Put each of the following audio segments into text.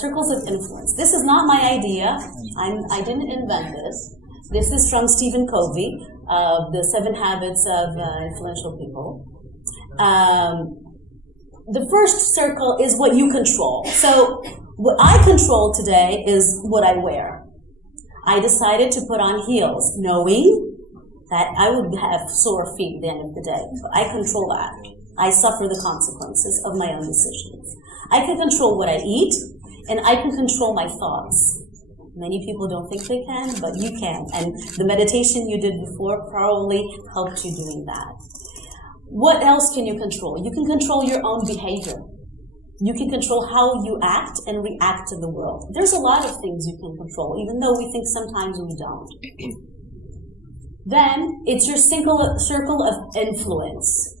Circles of influence. This is not my idea. I didn't invent this. This is from Stephen Covey, The 7 Habits of Influential People. The first circle is what you control. So what I control today is what I wear. I decided to put on heels, knowing that I would have sore feet at the end of the day. But I control that. I suffer the consequences of my own decisions. I can control what I eat, and I can control my thoughts. Many people don't think they can, but you can. And the meditation you did before probably helped you doing that. What else can you control? You can control your own behavior. You can control how you act and react to the world. There's a lot of things you can control, even though we think sometimes we don't. Then, it's your circle of influence.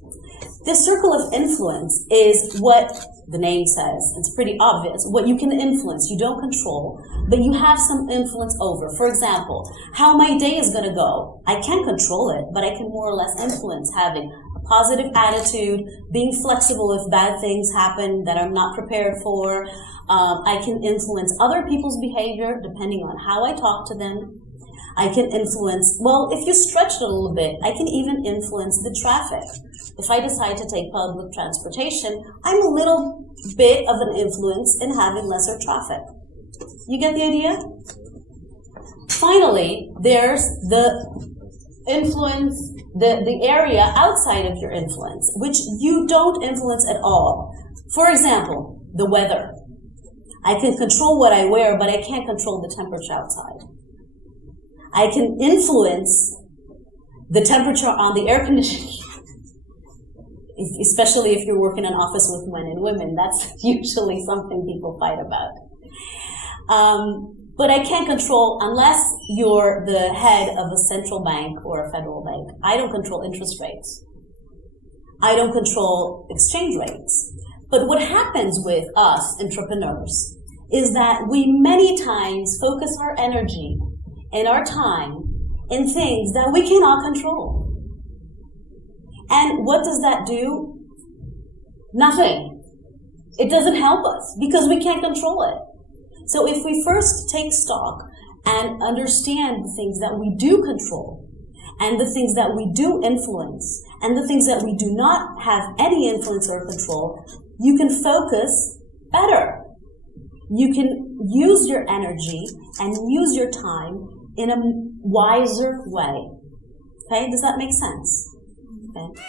This circle of influence is what the name says. It's pretty obvious. What you can influence, you don't control, but you have some influence over. For example, how my day is going to go. I can't control it, but I can more or less influence having a positive attitude, being flexible if bad things happen that I'm not prepared for. I can influence other people's behavior depending on how I talk to them. I can influence, well, if you stretch it a little bit, I can even influence the traffic. If I decide to take public transportation, I'm a little bit of an influence in having lesser traffic. You get the idea? Finally, there's the influence, the area outside of your influence, which you don't influence at all. For example, the weather. I can control what I wear, but I can't control the temperature outside. I can influence the temperature on the air conditioning, especially if you're working in an office with men and women. That's usually something people fight about. But I can't control, unless you're the head of a central bank or a federal bank, I don't control interest rates. I don't control exchange rates. But what happens with us entrepreneurs is that we many times focus our energy and our time in things that we cannot control. And what does that do? Nothing. It doesn't help us because we can't control it. So if we first take stock and understand the things that we do control and the things that we do influence and the things that we do not have any influence or control, you can focus better. You can use your energy and use your time in a wiser way. Okay? Does that make sense? Okay.